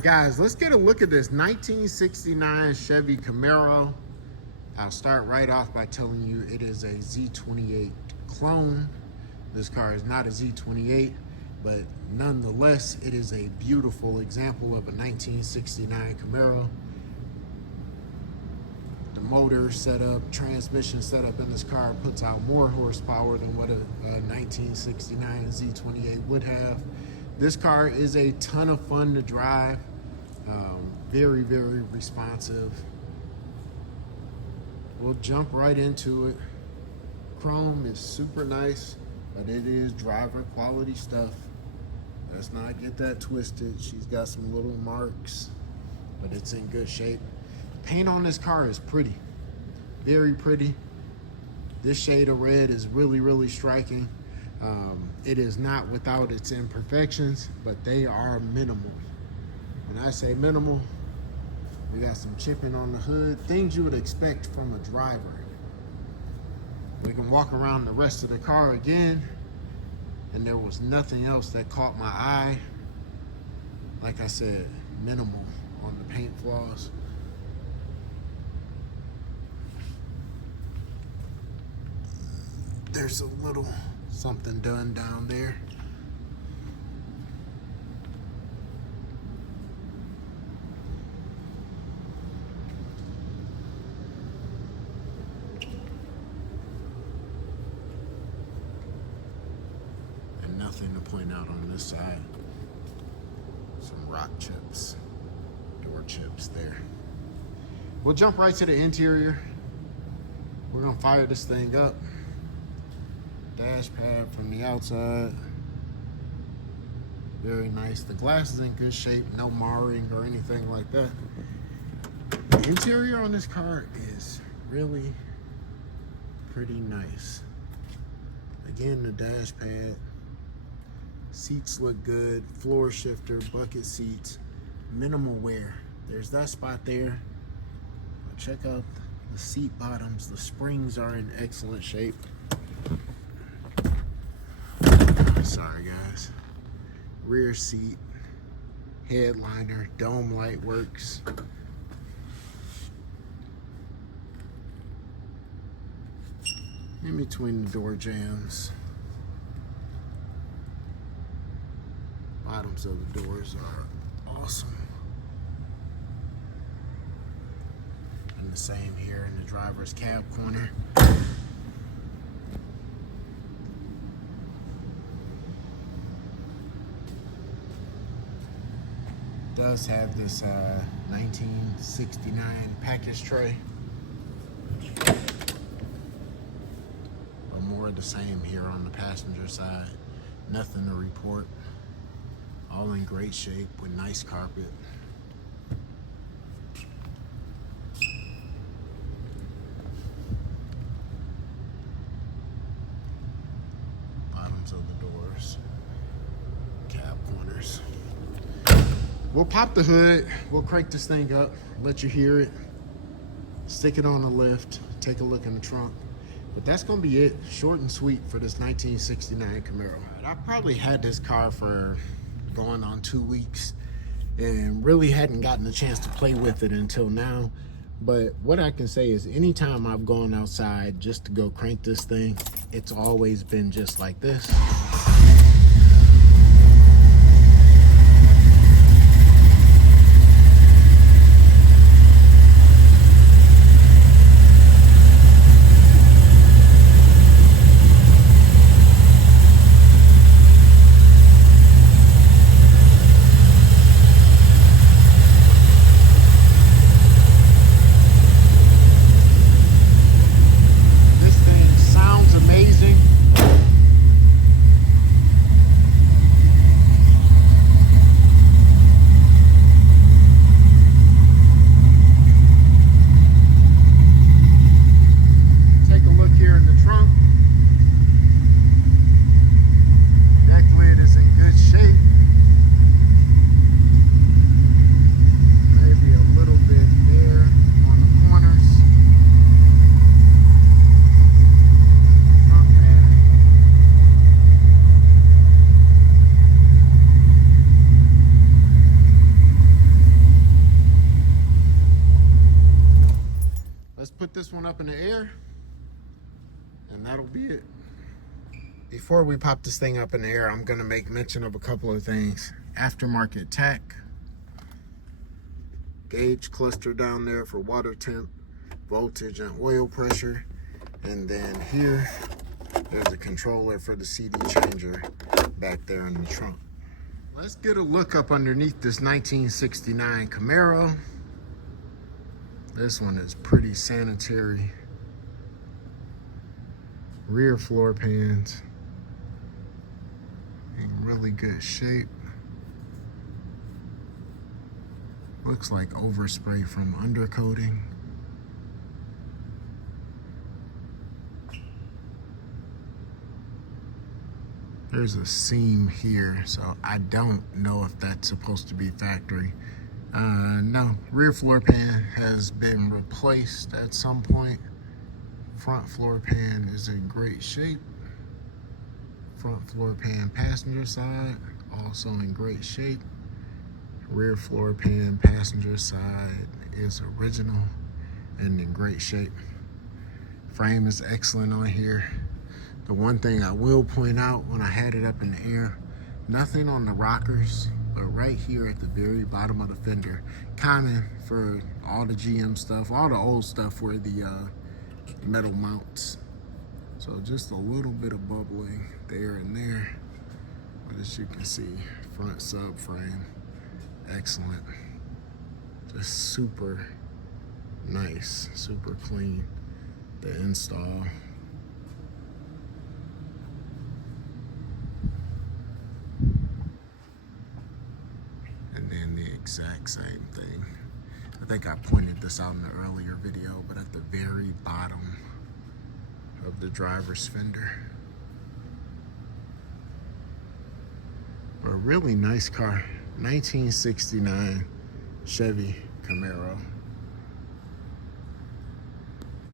right, guys, let's get a look at this 1969 Chevy Camaro. I'll start right off by telling you it is a Z28 clone. This car is not a Z28, but nonetheless, it is a beautiful example of a 1969 Camaro. The motor setup, transmission setup in this car puts out more horsepower than what a 1969 Z28 would have. This car is a ton of fun to drive, very, very responsive. We'll jump right into it. Chrome is super nice, but it is driver quality stuff. Let's not get that twisted. She's got some little marks, but it's in good shape. Paint on this car is pretty, very pretty. This shade of red is really, really striking. It is not without its imperfections, but they are minimal. When I say minimal, we got some chipping on the hood, things you would expect from a driver. We can walk around the rest of the car again, and there was nothing else that caught my eye. Like I said, minimal on the paint flaws. There's a little something done down there. And nothing to point out on this side. Some rock chips, door chips there. We'll jump right to the interior. We're gonna fire this thing up. Dash pad from the outside, very nice. The glass is in good shape, no marring or anything like that. The interior on this car is really pretty nice. Again, the dash pad, seats look good, floor shifter, bucket seats, minimal wear. There's that spot there. Check out the seat bottoms. The springs are in excellent shape. Sorry guys. Rear seat, headliner, dome light works. In between the door jambs. Bottoms of the doors are awesome. And the same here in the driver's cab corner. Does have this 1969 package tray, but more of the same here on the passenger side. Nothing to report. All in great shape with nice carpet. Bottoms of the doors, cab corners. We'll pop the hood, we'll crank this thing up, let you hear it, stick it on the lift, take a look in the trunk. But that's gonna be it, short and sweet for this 1969 Camaro. I probably had this car for going on 2 weeks and really hadn't gotten a chance to play with it until now. But what I can say is anytime I've gone outside just to go crank this thing, it's always been just like this. this one up in the air, and that'll be it. Before we pop this thing up in the air, I'm gonna make mention of a couple of things. Aftermarket tach, gauge cluster down there for water temp, voltage, and oil pressure. And then here, there's a controller for the CD changer back there in the trunk. Let's get a look up underneath this 1969 Camaro. This one is pretty sanitary. Rear floor pans in really good shape. Looks like overspray from undercoating. There's a seam here, so I don't know if that's supposed to be factory. No, rear floor pan has been replaced at some point. Front floor pan is in great shape. Front floor pan passenger side, also in great shape. Rear floor pan passenger side is original and in great shape. Frame is excellent on here. The one thing I will point out when I had it up in the air, nothing on the rockers, but right here at the very bottom of the fender, common for all the GM stuff, all the old stuff where the metal mounts. So just a little bit of bubbling there and there. But as you can see, front subframe, excellent. Just super nice, super clean. The install. And then the exact same thing. I think I pointed this out in the earlier video, but at the very bottom of the driver's fender. A really nice car, 1969 Chevy Camaro.